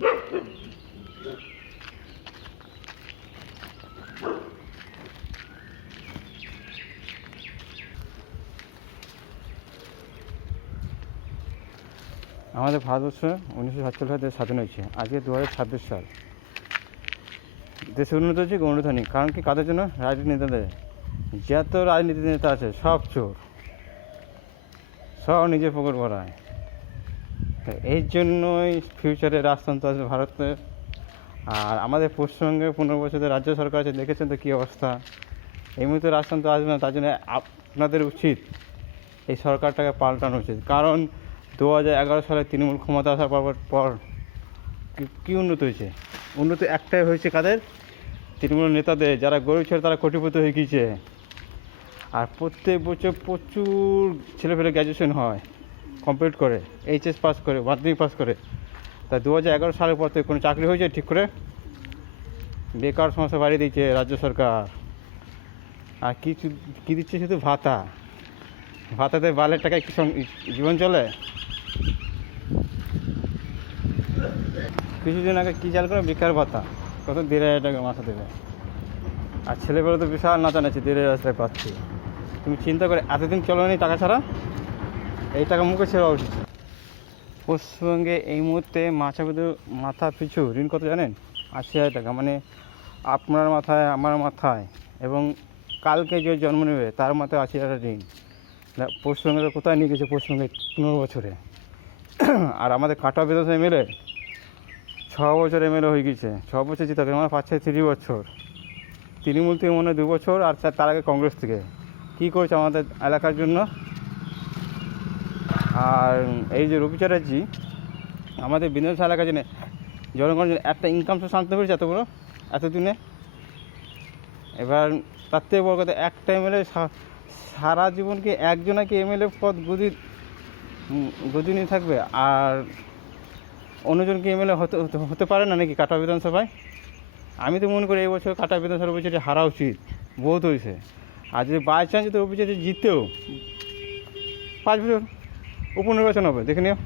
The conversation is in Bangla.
আমাদের ভারতবর্ষ 1947 সালে দেশ স্বাধীন হয়েছে, আজকে 2026 সাল। দেশে উন্নত হচ্ছে, উন্নত নেই। কারণ কি? কাদের জন্য? রাজনীতি নেতাদের। যত রাজনীতি নেতা আছে সব চোর, সব নিজের পকেট ভরায়। এই জন্যই ফিউচারে রাজতন্ত্র আসবে ভারতে। আর আমাদের পশ্চিমবঙ্গে 15 বছরের রাজ্য সরকার আছে, দেখেছেন তো কী অবস্থা। এই মুহূর্তে রাজতন্ত্র আসবে না, তার জন্য আপনাদের উচিত এই সরকারটাকে পাল্টানো উচিত। কারণ 2011 সালে তৃণমূল ক্ষমতা আসার পর কী উন্নত হয়েছে? উন্নত একটাই হয়েছে, কাদের? তৃণমূল নেতাদের। যারা গরিব ছিল তারা কোটিপতি হয়ে গিয়েছে। আর প্রত্যেক বছর প্রচুর ছেলেপেলে গ্র্যাজুয়েশন হয়, কমপ্লিট করে, এইচএস পাস করে, মাধ্যমিক পাস করে। তা 2011 সালের পর থেকে কোনো চাকরি হয়েছে ঠিক করে? বেকার সমস্যা বাড়িয়ে দিয়েছে রাজ্য সরকার। আর কী দিচ্ছে? শুধু ভাতা। ভাতাতে বালের টাকায় কি জীবন চলে? কিছুদিন আগে কী চাল করে? বেকার ভাতা, কত 1,500 টাকা মাসে দেবে। আর ছেলেবেলা তো বিশাল নাচানাচি, 1,500 টাকা পাচ্ছি। তুমি চিন্তা করে, এতদিন চলো নি টাকা ছাড়া, এই টাকা মুখে ছেড়া উচিত। পশ্চিমবঙ্গে এই মুহূর্তে মাথা পিছু ঋণ কত জানেন? 80,000 টাকা। মানে আপনার মাথায়, আমার মাথায়, এবং কালকে যে জন্ম নেবে তার মাথায় 80,000 ঋণ। পশ্চিমবঙ্গে কোথায় নিয়ে গেছে? পশ্চিমবঙ্গে 15 বছরে। আর আমাদের কাটা বিধানসভা এমএলএ 6 বছর এমএলএ হয়ে গেছে। 6 বছর জিতাবে, আমার পাচ্ছে 3 বছর। তৃণমূল থেকে মনে হয় 2 বছর, আর তার আগে কংগ্রেস থেকে। কী করেছে আমাদের এলাকার জন্য? আর এই যে রবি চ্যাটার্জি আমাদের বিধানসভা এলাকার জন্য, জনগণের একটা ইনকাম সোর্স আনতে পেরেছে এতদিনে। এবার তার থেকে বড় কথা, একটা এমএলএ সারা জীবন কি একজনাকে এমএলএ পদ গদি নিয়ে থাকবে, আর অন্যজনকে এমএলএ হতে পারে না নাকি কাটা বিধানসভায়? আমি তো মনে করি এই বছর কাটা বিধানসভা রবি চ্যাটার্জি হারা উচিত, বহুত হয়েছে। আর যদি বাই চান্স যদি রবি চ্যাটার্জি জিতেও 5 বছর উপনির্বাচন হবে, দেখে নিও।